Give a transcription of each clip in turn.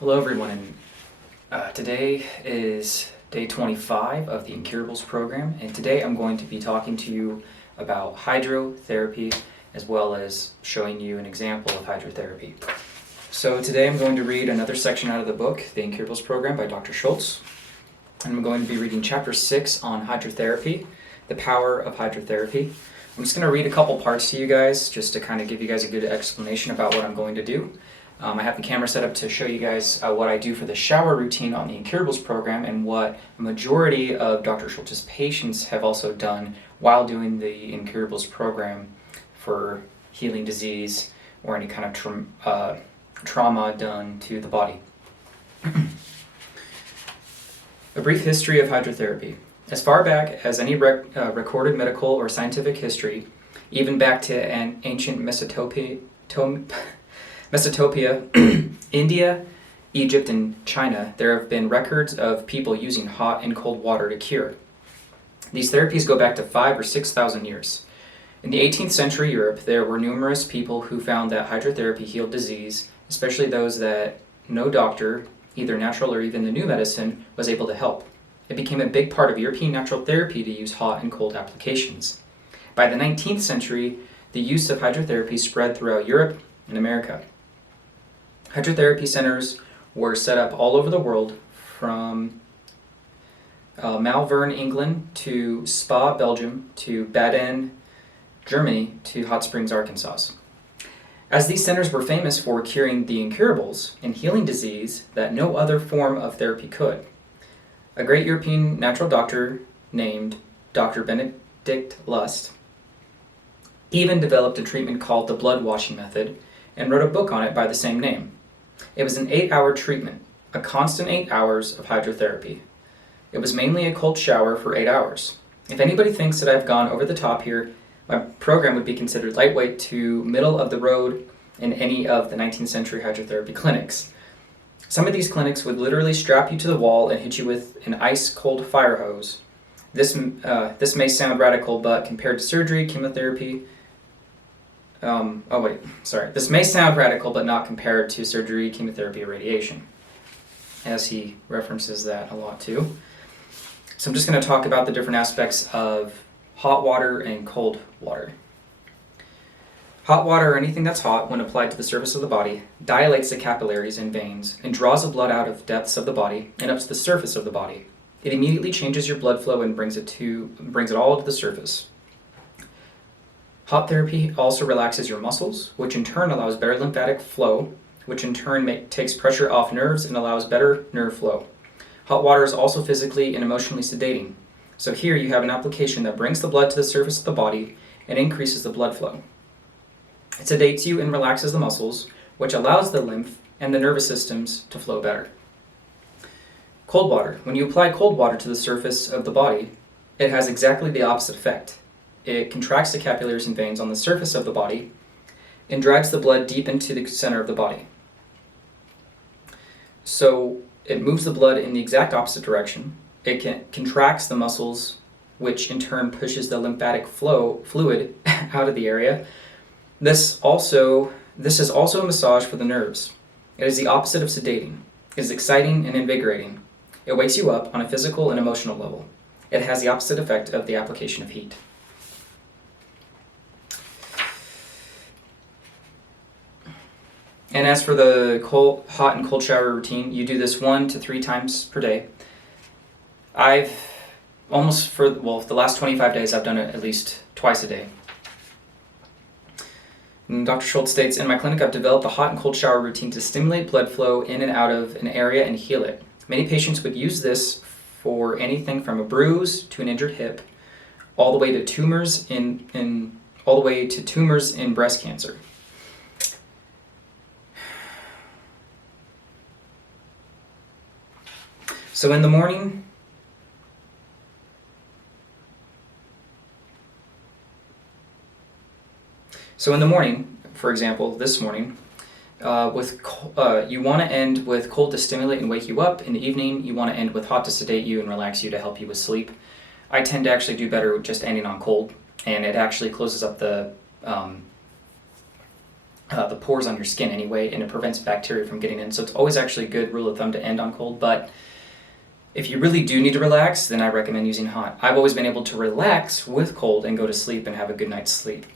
Hello everyone, and today is day 25 of the Incurables program, and today I'm going to be talking to you about hydrotherapy as well as showing you an example of hydrotherapy. So today I'm going to read another section out of the book, the Incurables program by Dr. Schulze, and I'm going to be reading chapter 6 on hydrotherapy, the power of hydrotherapy. I'm just going to read a couple parts to you guys just to kind of give you guys a good explanation about what I'm going to do. I have the camera set up to show you guys what I do for the shower routine on the Incurables program and what a majority of Dr. Schulze's patients have also done while doing the Incurables program for healing disease or any kind of trauma done to the body. A brief history of hydrotherapy. As far back as any recorded medical or scientific history, even back to an ancient Mesopotamia, India, Egypt, and China, there have been records of people using hot and cold water to cure. These therapies go back to 5,000 or 6,000 years. In the 18th century Europe, there were numerous people who found that hydrotherapy healed disease, especially those that no doctor, either natural or even the new medicine, was able to help. It became a big part of European natural therapy to use hot and cold applications. By the 19th century, the use of hydrotherapy spread throughout Europe and America. Hydrotherapy centers were set up all over the world, from Malvern, England, to Spa, Belgium, to Baden, Germany, to Hot Springs, Arkansas. As these centers were famous for curing the incurables and healing disease that no other form of therapy could, a great European natural doctor named Dr. Benedict Lust even developed a treatment called the blood washing method and wrote a book on it by the same name. It was an 8-hour treatment, a constant 8 hours of hydrotherapy. It was mainly a cold shower for 8 hours. If anybody thinks that I've gone over the top here, my program would be considered lightweight to middle of the road in any of the 19th century hydrotherapy clinics. Some of these clinics would literally strap you to the wall and hit you with an ice-cold fire hose. This may sound radical, but compared to surgery, chemotherapy, This may sound radical, but not compared to surgery, chemotherapy, or radiation, as he references that a lot too. So I'm just going to talk about the different aspects of hot water and cold water. Hot water, or anything that's hot when applied to the surface of the body, dilates the capillaries and veins and draws the blood out of depths of the body and up to the surface of the body. It immediately changes your blood flow and brings it all to the surface. Hot therapy also relaxes your muscles, which in turn allows better lymphatic flow, which in turn takes pressure off nerves and allows better nerve flow. Hot water is also physically and emotionally sedating. So here you have an application that brings the blood to the surface of the body and increases the blood flow. It sedates you and relaxes the muscles, which allows the lymph and the nervous systems to flow better. Cold water. When you apply cold water to the surface of the body, it has exactly the opposite effect. It contracts the capillaries and veins on the surface of the body and drags the blood deep into the center of the body. So it moves the blood in the exact opposite direction. It contracts the muscles, which in turn pushes the lymphatic fluid out of the area. This is also a massage for the nerves. It is the opposite of sedating. It is exciting and invigorating. It wakes you up on a physical and emotional level. It has the opposite effect of the application of heat. And as for the hot and cold shower routine, you do this 1 to 3 times per day. The last 25 days, I've done it at least twice a day. And Dr. Schulze states, in my clinic, I've developed a hot and cold shower routine to stimulate blood flow in and out of an area and heal it. Many patients would use this for anything from a bruise to an injured hip, all the way to tumors in breast cancer. So in the morning, for example, this morning, you want to end with cold to stimulate and wake you up. In the evening, you want to end with hot to sedate you and relax you to help you with sleep. I tend to actually do better with just ending on cold, and it actually closes up the the pores on your skin anyway, and it prevents bacteria from getting in. So it's always actually a good rule of thumb to end on cold, but if you really do need to relax, then I recommend using hot. I've always been able to relax with cold and go to sleep and have a good night's sleep.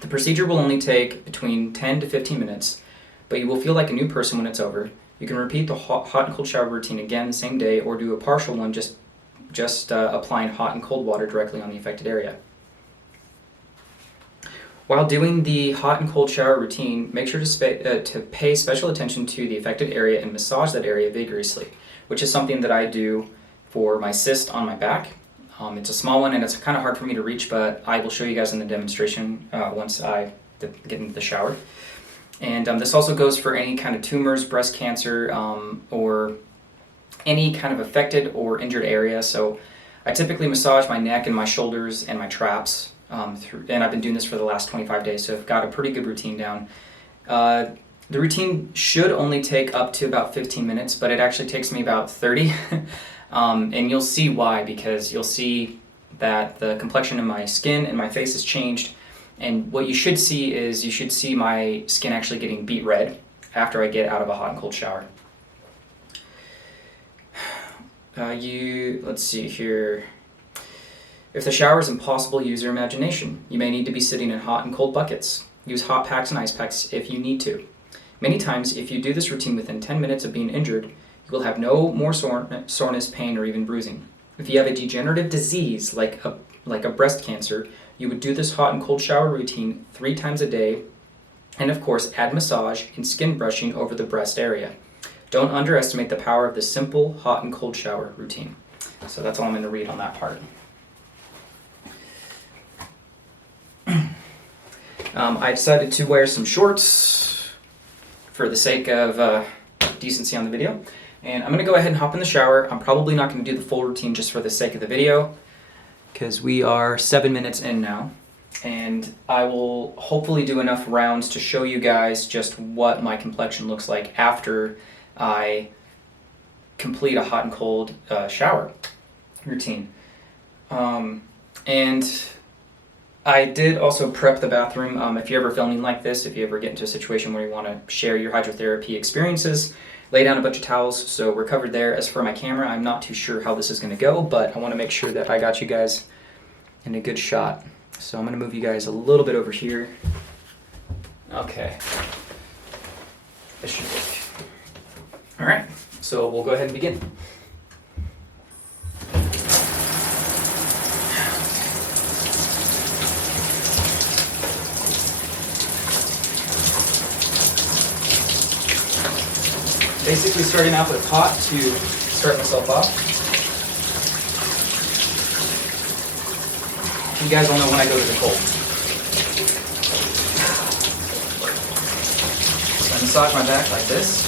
The procedure will only take between 10 to 15 minutes, but you will feel like a new person when it's over. You can repeat the hot and cold shower routine again the same day, or do a partial one just applying hot and cold water directly on the affected area. While doing the hot and cold shower routine, make sure to pay special attention to the affected area and massage that area vigorously, which is something that I do for my cyst on my back. It's a small one and it's kind of hard for me to reach, but I will show you guys in the demonstration once I get into the shower. And this also goes for any kind of tumors, breast cancer, or any kind of affected or injured area. So I typically massage my neck and my shoulders and my traps, and I've been doing this for the last 25 days, so I've got a pretty good routine down. The routine should only take up to about 15 minutes, but it actually takes me about 30. And you'll see why, because you'll see that the complexion of my skin and my face has changed. And what you should see is my skin actually getting beet red after I get out of a hot and cold shower. Let's see here. If the shower is impossible, use your imagination. You may need to be sitting in hot and cold buckets. Use hot packs and ice packs if you need to. Many times, if you do this routine within 10 minutes of being injured, you will have no more soreness, pain, or even bruising. If you have a degenerative disease like a breast cancer, you would do this hot and cold shower routine 3 times a day, and of course add massage and skin brushing over the breast area. Don't underestimate the power of the simple hot and cold shower routine. So that's all I'm going to read on that part. I decided to wear some shorts for the sake of decency on the video. And I'm going to go ahead and hop in the shower. I'm probably not going to do the full routine just for the sake of the video, because we are 7 minutes in now. And I will hopefully do enough rounds to show you guys just what my complexion looks like after I complete a hot and cold shower routine. And I did also prep the bathroom. If you're ever filming like this, if you ever get into a situation where you want to share your hydrotherapy experiences, lay down a bunch of towels, so we're covered there. As for my camera, I'm not too sure how this is going to go, but I want to make sure that I got you guys in a good shot. So I'm going to move you guys a little bit over here. Okay. This should work. All right, so we'll go ahead and begin. Basically starting out with hot to start myself off. You guys all know when I go to the cold. So I massage my back like this,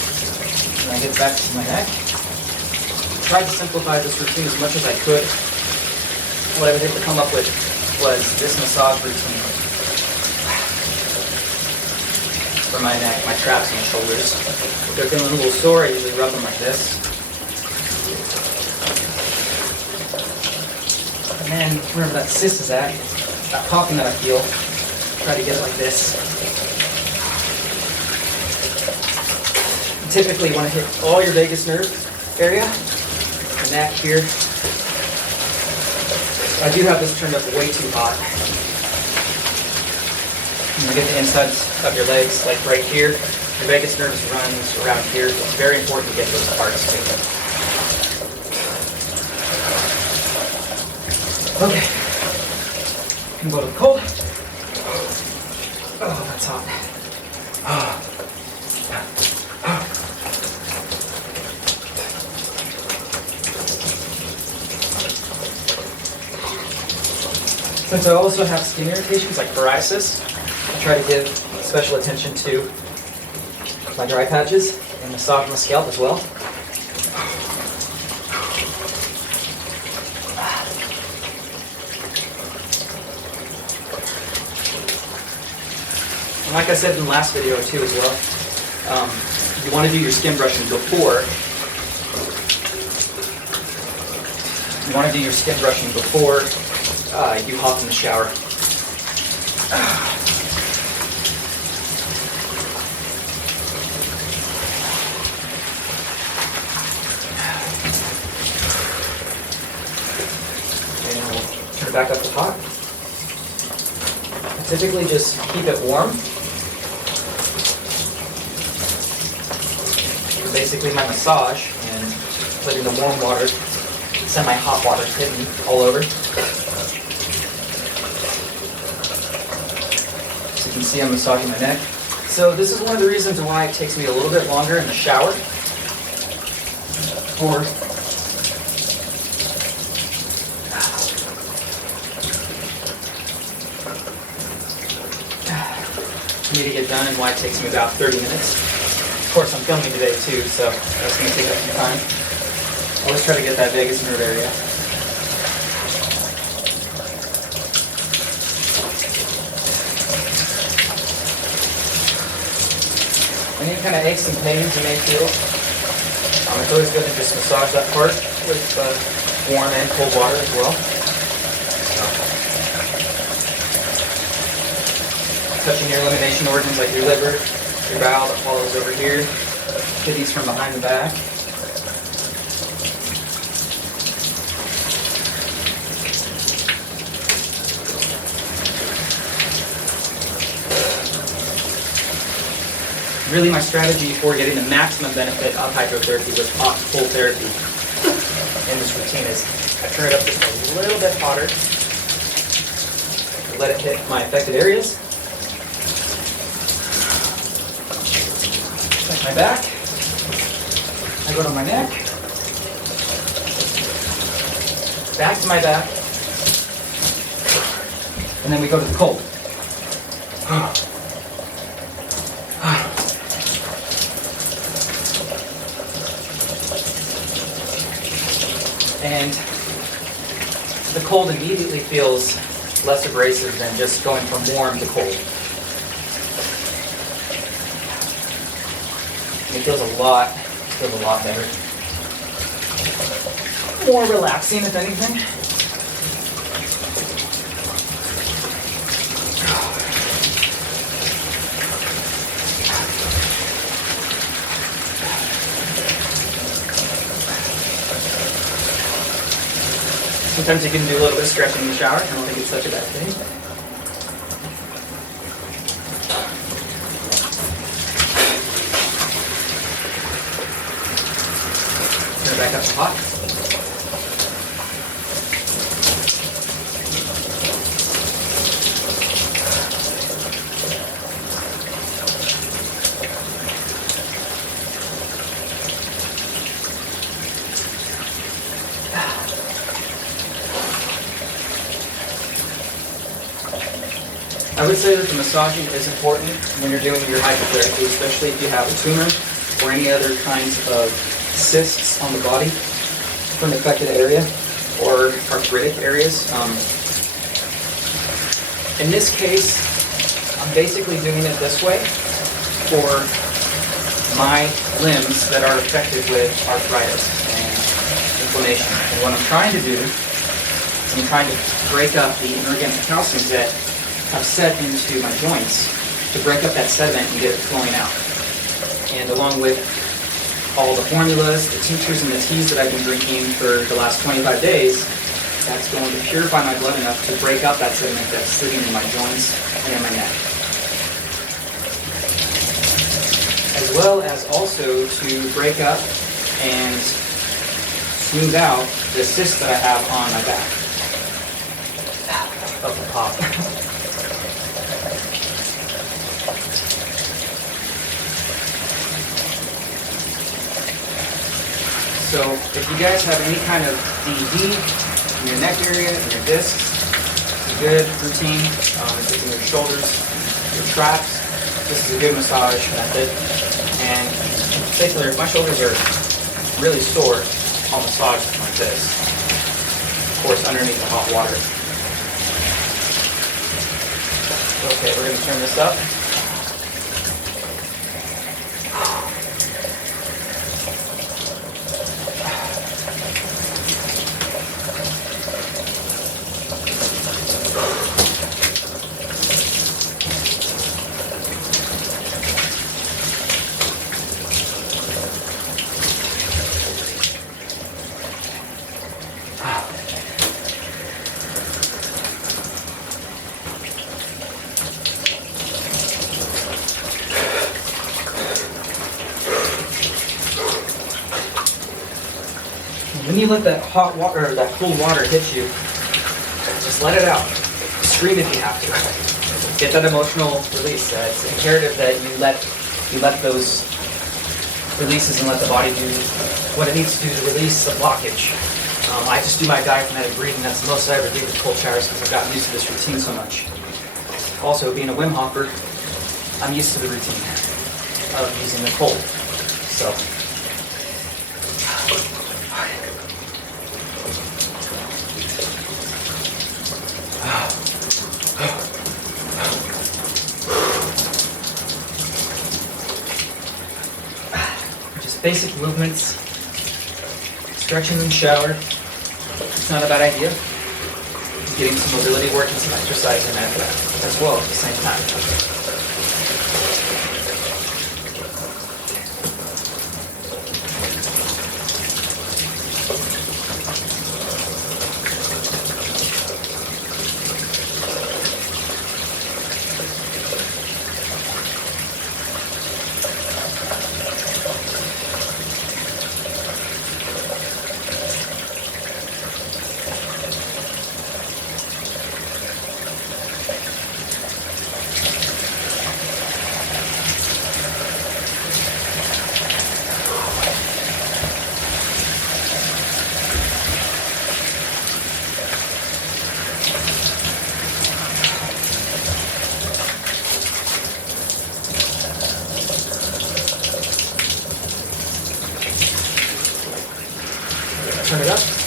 and I get back to my neck. I tried to simplify this routine as much as I could. What I was able to come up with was this massage routine for my neck, my traps, and my shoulders. If they're feeling a little sore, I usually rub them like this. And then, wherever that cyst is at, that popping that I feel, try to get it like this. You typically want to hit all your vagus nerve area, the neck here. I do have this turned up way too hot. You get the insides of your legs, like right here. Your vagus nerve runs around here, so it's very important to get those parts too. Okay. Can go to the cold. Oh, that's hot. Since I also have skin irritations like psoriasis, I try to give special attention to my dry patches and massage my scalp as well. And like I said in the last video too as well, you want to do your skin brushing before. You want to do your skin brushing before you hop in the shower. back up the pot. I typically just keep it warm. For basically my massage and letting the warm water, semi-hot water hit me all over. So you can see I'm massaging my neck. So this is one of the reasons why it takes me a little bit longer in the shower. For me to get done and why it takes me about 30 minutes. Of course, I'm filming today too, so that's going to take up some time. I always try to get that vagus nerve area. Any kind of aches and pains you may feel, it's always good to just massage that part with warm and cold water as well. Touching your elimination organs like your liver, your bowel that follows over here, kidneys from behind the back. Really, my strategy for getting the maximum benefit of hydrotherapy with hot and cold therapy in this routine is I turn it up just a little bit hotter, let it hit my affected areas. My back, I go to my neck, back to my back, and then we go to the cold. And the cold immediately feels less abrasive than just going from warm to cold. It feels a lot better. More relaxing, if anything. Sometimes you can do a little bit of stretching in the shower. I don't think it's such a bad thing. Back up the pot. I would say that the massaging is important when you're doing your hydrotherapy, especially if you have a tumor or any other kinds of cysts on the body from the affected area or arthritic areas. In this case, I'm basically doing it this way for my limbs that are affected with arthritis and inflammation. And what I'm trying to do is I'm trying to break up the inorganic calciums that have set into my joints, to break up that sediment and get it flowing out. And along with all the formulas, the tinctures, and the teas that I've been drinking for the last 25 days, that's going to purify my blood enough to break up that sediment that's sitting in my joints and in my neck. As well as also to break up and smooth out the cysts that I have on my back. Up the top. So if you guys have any kind of DD in your neck area, in your discs, it's a good routine. If it's in your shoulders, your traps, this is a good massage method. And in particular, if my shoulders are really sore, I'll massage them like this. Of course, underneath the hot water. Okay, we're going to turn this up. when you let that hot water or that cold water hit you, just let it out. Scream if you have to. Get that emotional release. It's imperative that you let those releases and let the body do what it needs to do to release the blockage. I just do my diaphragmatic breathing. That's the most I ever do with cold showers because I've gotten used to this routine so much. Also, being a Wim Hofer, I'm used to the routine of using the cold. So. Just basic movements, stretching in the shower. It's not a bad idea. Getting some mobility work and some exercise in that as well at the same time. Turn it up.